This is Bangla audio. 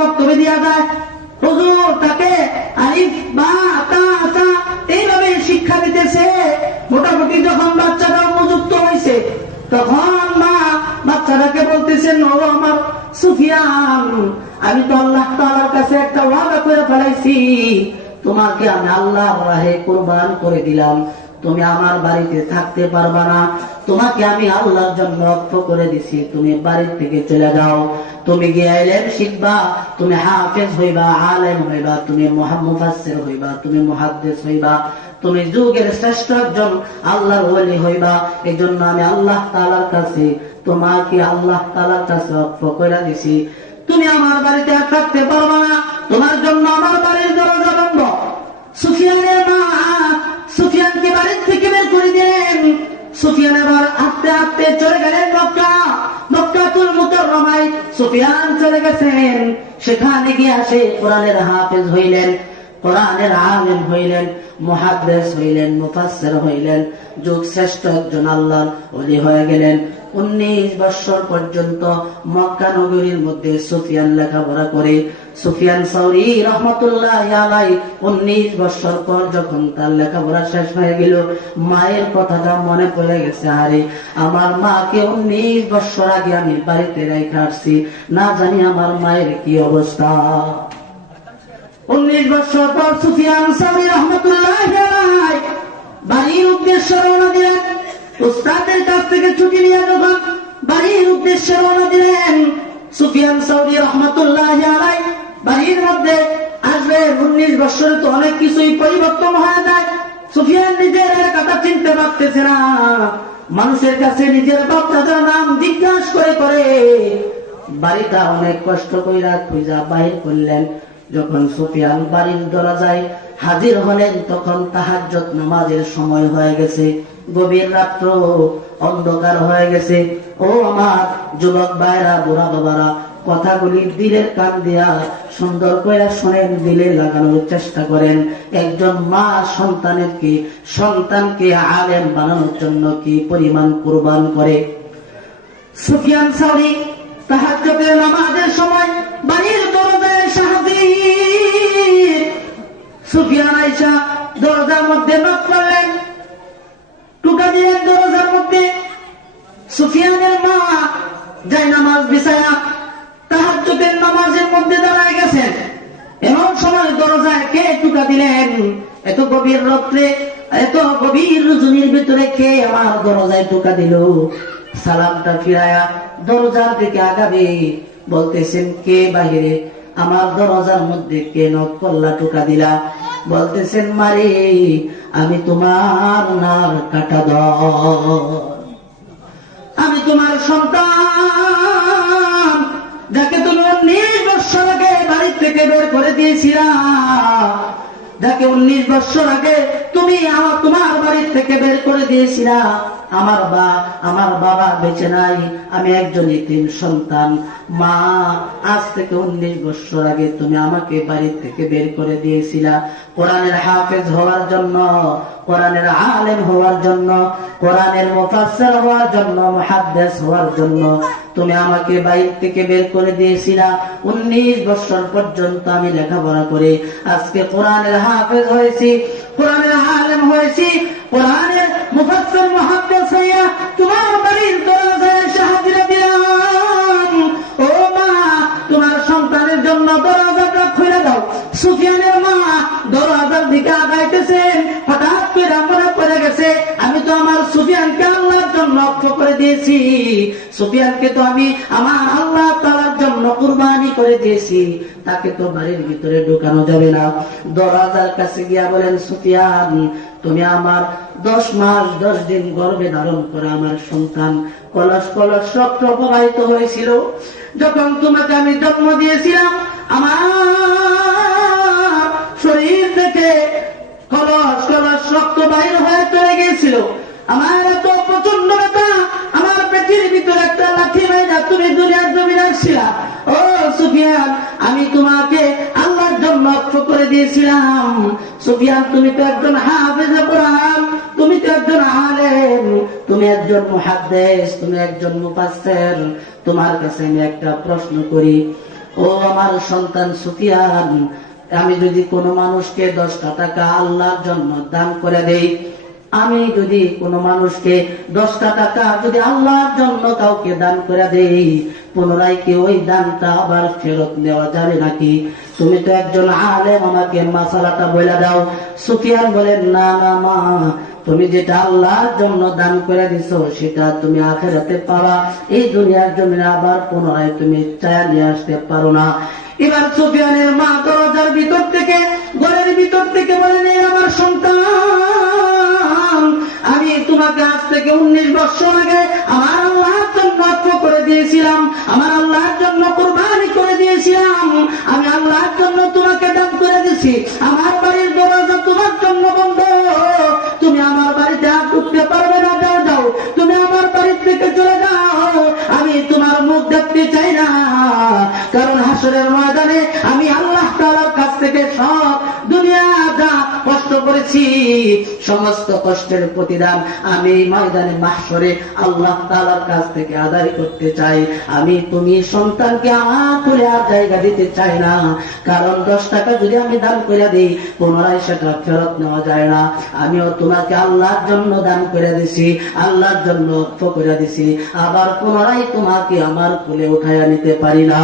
বক্তব্য দেওয়া যায়, হুজুর তাকে আলিফ বা তা তা এইভাবে শিক্ষা দিতেছে। মোটামুটি যখন বাচ্চাটা উপযুক্ত হয়েছে তখন মা বাচ্চাটাকে বলতেছেন, ও আমার সুফিয়ান, আমি তো আল্লাহ তাআলার কাছে একটা ওয়াদা করে ফেলাইছি, তোমাকে আমি আল্লাহর রাহে কুরবান করে দিলাম, তুমি আমার বাড়িতে থাকতে পারবা না, তোমাকে আমি আল্লাহর জন্য ওয়াকফ করে দিছি, তুমি বাড়ি থেকে চলে যাও, তুমি গিয়ে ইলম শিখবা, তুমি হাফেজ হইবা, আলেম হইবা, তুমি মুফাসসির হইবা, তুমি মুহাদ্দিস হইবা, তুমি যুগের শ্রেষ্ঠ একজন আল্লাহর ওলি হইবা। এজন্য আমি আল্লাহ তাআলার কাছে তোমাকে আল্লাহ তাআলার কাছে ওয়াকফ করে দিছি, তুমি আমার বাড়িতে আর থাকতে পারবা না, তোমার জন্য আমার বাড়ির দরজা বন্ধ। সুফিয়ানের মা সুফিয়ানকে বাড়ির থেকে বের করে দিলেন। সুফিয়ান আবার আস্তে আস্তে চলে গেলেন মক্কাতুল মুকাররমায়। সুফিয়ান চলে গেছেন, সেখানে গিয়ে আসে কোরআনের হাফেজ হইলেন, কোরআনের আলেম হইলেন, মুহাদ্দিস হইলেন, মুফাসসির হইলেন, যুগ শ্রেষ্ঠ একজন আল্লাহর ওলি হয়ে গেলেন। 19 বছর পর্যন্ত মক্কা নগরীর মধ্যে সুফিয়ান লেখাপড়া করে। সুফিয়ান সাউরি রাহমাতুল্লাহি আলাইহি 19 বছর পর যখন তার লেখাপড়া শেষ হয়ে গেল, মায়ের কথাটা মনে পড়ে গেছে, আরে আমার মাকে 19 বছর আগে আমি বাড়িতে রেখে আসছি, না জানি আমার মায়ের কি অবস্থা। 19 বছর পর সুফিয়ান সাউরি রাহমাতুল্লাহি আলাইহি বাড়ির উদ্দেশ্যে রওনা দিলেন। উস্তাদের কাছ থেকে ছুটি নিয়ে যখন বাড়ির উদ্দেশ্যে রওনা দিলেন, সুফিয়ান সাউরি রাহমাতুল্লাহি আলাইহি বাড়ির মধ্যে আসবে। 19 বছরে তো অনেক কিছুই পরিবর্তন হয়ে যায়। সুফিয়ান নিজের কথা চিনতে পারতেছে না, মানুষের কাছে নিজের বাপ দাদার নাম জিজ্ঞাসা করে করে বাড়িটা অনেক কষ্ট কইরা খুঁজা বাহির করলেন। যখন সুফিয়ান বাড়ির দরজায় হাজির হলেন, তখন তাহাজ্জুদ নামাজের সময় হয়ে গেছে, গভীর রাত্র, অন্ধকার হয়ে গেছে। ও আমার যুবক ভাইরা, বুড়া বাবারা, কথাগুলি দিলের কান দিয়া সুন্দর করে শোনেন, দিলে লাগানোর চেষ্টা করেন। একজন মা সন্তানকে আলেম বানানোর জন্য কি পরিমাণ কুরবান করে। সুফিয়ান সাউরি তাহাজ্জুদের নামাজের সময় বাড়ির দরজায় হাজির। সুফিয়ান আয়েশা দরজার মধ্যে নক করলেন, টুকা দিলেন দরজার মধ্যে। সুফিয়ানের মা যাই নামাজ বিছায়া তাহাজ্জুদের নামাজের মধ্যে দাঁড়ায় গেছেন। এমন সময় দরজায় কে টুকা দিলেন? এত গভীর রাত্রে, এত গভীর রজনীর ভিতরে কে আমার দরজায় টুকা দিল? সালামটা ফিরায়া দরজার দিকে আগাবে, বলতেছেন, কে বাহিরে? আমার দরজার মধ্যে কে নক করলা, টুকা দিলা? বলতেছেন, মারে আমি তোমার নার কাটা দর, আমি তোমার সন্তান, যাকে তুমি 19 বছর আগে বাড়ি থেকে বের করে দিয়েছিলা, যাকে 19 বছর আগে তুমি তোমার বাড়ি থেকে বের করে দিয়েছিলা। আমার বাবা বেঁচে নাই, আমি একজন ইতিম সন্তান। মা, আজ থেকে 19 বছর আগে তুমি আমাকে বাড়ি থেকে বের করে দিয়েছিলা কোরআনের হাফেজ হওয়ার জন্য, কোরআনের আলেম হওয়ার জন্য, কোরআনের মুফাসসির হওয়ার জন্য, মুহাদ্দিস হওয়ার জন্য তুমি আমাকে বাড়ি থেকে বের করে দিয়েছিলা। 19 বছর পর্যন্ত আমি লেখাপড়া করে আজকে কোরআনের হাফেজ হয়েছি, কোরআনের আলেম হয়েছি, কোরআনের মুফাসসির মুহাদ্দিস হইয়া তোমার বাড়ির দরজায় এসে হাজিরা দিলাম। ও মা, তোমার সন্তানের জন্য দরজাটা খুলে দাও। সুফিয়ানের মা দরজার দিকে আগাইতেছেন, হঠাৎ করে মনে পড়ে গেছে, আমি তো আমার সুফিয়ানকে আল্লাহর জন্য ওয়াকফ করে দিয়েছি, সুফিয়ানকে তো আমি আমার আল্লাহ তাআলার জন্য কুরবানি করে দিয়েছি, তাকে তো বাড়ির ভিতরে ঢোকানো যাবে না। দরজার কাছে গিয়া বলেন, সুফিয়ান, তুমি আমার 10 মাস 10 দিন গর্ভে ধারণ করা আমার সন্তান, কলস কলস রক্ত প্রবাহিত হয়েছিল। যখন তোমাকে আমি জন্ম দিয়েছিলাম, আমার শরীর থেকে কলস কলস রক্ত বাইর হয়ে চলে গিয়েছিল। আমার এত প্রচন্ড ব্যথা, আমার পেটের ভিতরে একটা লাঠি মেরে তুমি দুনিয়ার জমিন আসছিলা। ও সুফিয়ান, আমি তোমাকে আল্লাহর জন্য ওয়াকফ করে দিয়েছিলাম। সুফিয়ান, তুমি তো একজন হাফেজে কোরআন, তুমি তো একজন আলেম, তুমি একজন মুহাদ্দিস, তুমি একজন মুফাসসির। তোমার কাছে আমি একটা প্রশ্ন করি, ও আমার সন্তান সুফিয়ান, আমি যদি কোনো মানুষকে 10টা টাকা আল্লাহর জন্য দান করে দেই, আমি যদি কোনো মানুষকে 10টা টাকা যদি আল্লাহর জন্য কাউকে দান করে দেই, পুনরায় কি ওই দানটা আবার ফেরত নেওয়া যাবে নাকি? তুমি তো একজন আলেম, আমাকে মাসালাটা বলে দাও। সুফিয়ান বলেন, না না মা, তুমি যেটা আল্লাহর জন্য দান করে দিছো সেটা তুমি আখিরাতে পাবা, এই দুনিয়ার জন্য আবার পুনরায় তুমি চায়া নিয়ে আসতে পারো না। এবার সুফিয়ানের মা দরজার ভিতর থেকে, ঘরের ভিতর থেকে বলেন, আমার সন্তান, আমি তোমাকে আজ থেকে 19 বছর আগে আমার আল্লাহর জন্য অর্থ করে দিয়েছিলাম, আমার আল্লাহর জন্য কুরবানি করে দিয়েছিলাম, আমি আল্লাহর জন্য তোমাকে দান করে দিয়েছি। আমার বাড়ির দরজা তোমার জন্য বন্ধ, তুমি আমার বাড়িতে আর ঢুকতে পারবে না, যাও যাও, তুমি আমার বাড়ির থেকে চলে যাও, আমি তোমার মুখ দেখতে চাই না। কারণ হাসরের ময়দানে আমি আল্লাহ তাআলার কাছ থেকে সব দুনিয়া যা কষ্ট করেছি, সমস্ত কষ্টের প্রতিদান আমি ময়দানে মাহশরে আল্লাহ তাআলার কাছ থেকে আদায় করতে চাই। আমি তুমি সন্তানকে আমার করে আর জায়গা দিতে চাই না, কারণ 10 টাকা যদি আমি দান করে দিই, পুনরায় সেটা ফেরত নেওয়া যায় না। আমিও তোমাকে আল্লাহর জন্য দান করে দিছি, আল্লাহর জন্য অর্থ করে দিছি, আবার পুনরায় তোমাকে আমার কোলে উঠাইয়া নিতে পারি না।